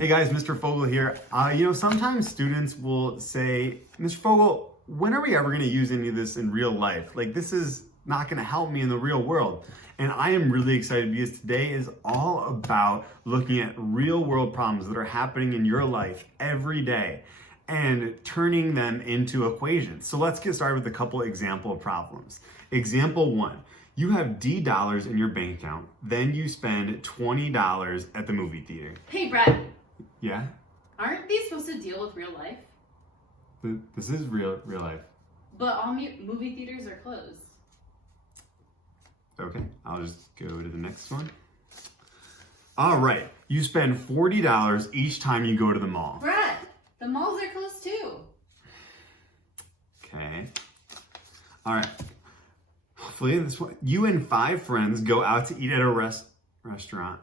Hey guys, Mr. Fogel here. Sometimes students will say, Mr. Fogel, when are we ever going to use any of this in real life? Like, this is not going to help me in the real world. And I am really excited because today is all about looking at real world problems that are happening in your life every day and turning them into equations. So let's get started with a couple example problems. Example 1. You have D dollars in your bank account, then you spend $20 at the movie theater. Hey, Brett. Yeah? Aren't these supposed to deal with real life? This is real life. But all movie theaters are closed. Okay, I'll just go to the next one. All right, you spend $40 each time you go to the mall. Brett, the malls are closed too. Okay. All right. Hopefully this one. You and 5 friends go out to eat at a restaurant.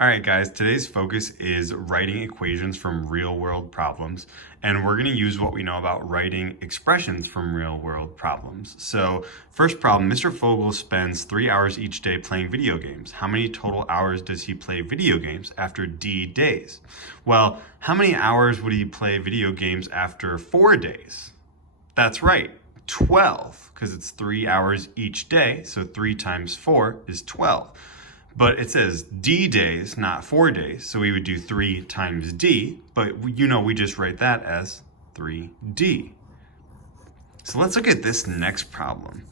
All right, guys, today's focus is writing equations from real world problems, and we're gonna use what we know about writing expressions from real world problems. So first problem, Mr. Fogel spends 3 hours each day playing video games. How many total hours does he play video games after D days? Well, how many hours would he play video games after 4 days? That's right, 12, because it's 3 hours each day, so 3 times 4 is 12. But it says D days, not 4 days. So we would do 3 times D, but we just write that as 3D. So let's look at this next problem.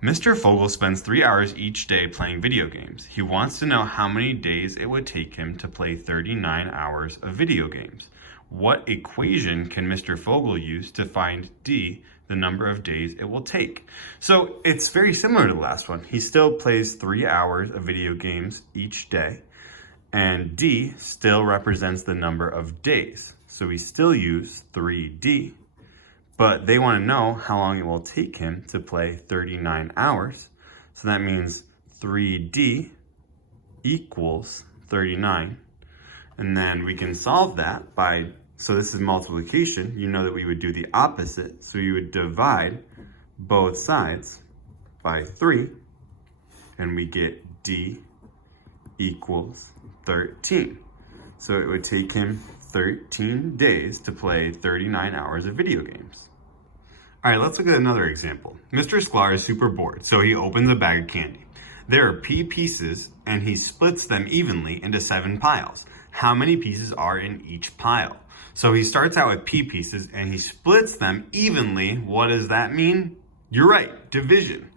Mr. Fogel spends 3 hours each day playing video games. He wants to know how many days it would take him to play 39 hours of video games. What equation can Mr. Fogel use to find D, the number of days it will take? So it's very similar to the last one. He still plays 3 hours of video games each day, and D still represents the number of days. So we still use 3D, but they want to know how long it will take him to play 39 hours. So that means 3D equals 39. And then we can solve that by, so this is multiplication, you know that we would do the opposite. So you would divide both sides by 3, and we get D equals 13. So it would take him 13 days to play 39 hours of video games. All right, let's look at another example. Mr. Sklar is super bored, so he opens a bag of candy. There are P pieces, and he splits them evenly into 7 piles. How many pieces are in each pile? So he starts out with P pieces and he splits them evenly. What does that mean? You're right, division.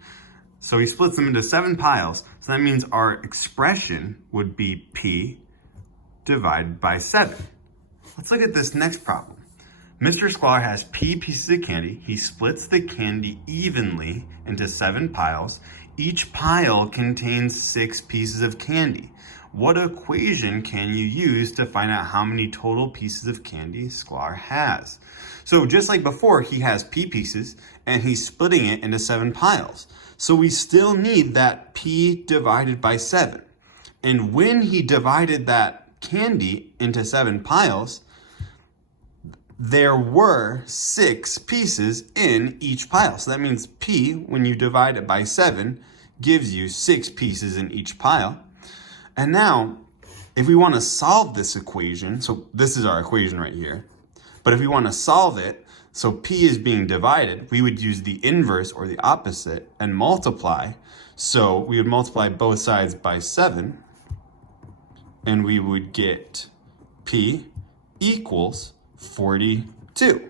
So he splits them into 7 piles. So that means our expression would be P divided by 7. Let's look at this next problem. Mr. Sklar has P pieces of candy. He splits the candy evenly into 7 piles. Each pile contains 6 pieces of candy. What equation can you use to find out how many total pieces of candy Sklar has? So just like before, he has P pieces and he's splitting it into 7 piles. So we still need that P divided by 7. And when he divided that candy into 7 piles, there were 6 pieces in each pile. So that means P, when you divide it by 7, gives you 6 pieces in each pile. And now, if we want to solve this equation, so this is our equation right here, but if we want to solve it, so P is being divided, we would use the inverse or the opposite and multiply. So we would multiply both sides by 7, and we would get P equals 42.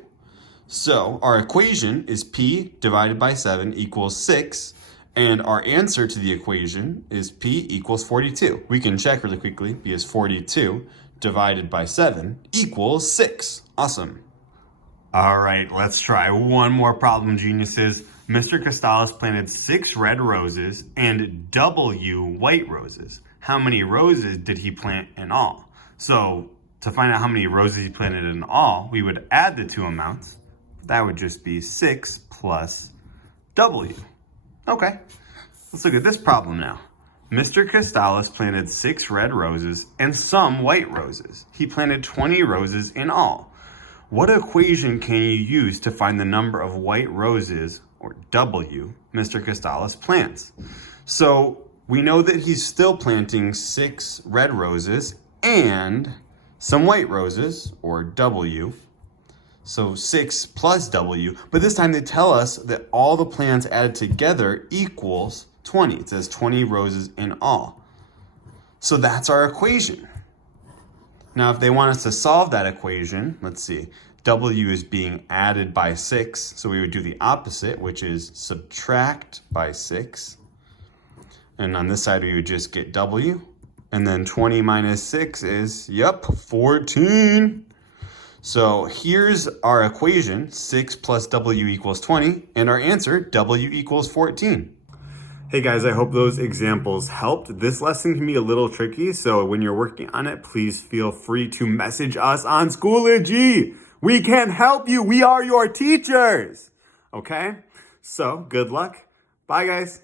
So our equation is P divided by 7 equals 6. And our answer to the equation is P equals 42. We can check really quickly because 42 divided by 7 equals 6. Awesome. All right, let's try one more problem, geniuses. Mr. Costalis planted 6 red roses and W white roses. How many roses did he plant in all? So to find out how many roses he planted in all, we would add the 2 amounts. That would just be 6 plus W. Okay, let's look at this problem now. Mr. Costalis planted 6 red roses and some white roses. He planted 20 roses in all. What equation can you use to find the number of white roses, or W, Mr. Costalis plants? So we know that he's still planting 6 red roses and some white roses, or W. So 6 plus W, but this time they tell us that all the plants added together equals 20. It says 20 roses in all. So that's our equation. Now, if they want us to solve that equation, let's see. W is being added by 6, so we would do the opposite, which is subtract by 6. And on this side, we would just get W. And then 20 minus 6 is, 14. So here's our equation, 6 plus W equals 20, and our answer, W equals 14. Hey guys, I hope those examples helped. This lesson can be a little tricky, so when you're working on it, please feel free to message us on Schoology. We can help you. We are your teachers. Okay? So good luck. Bye guys.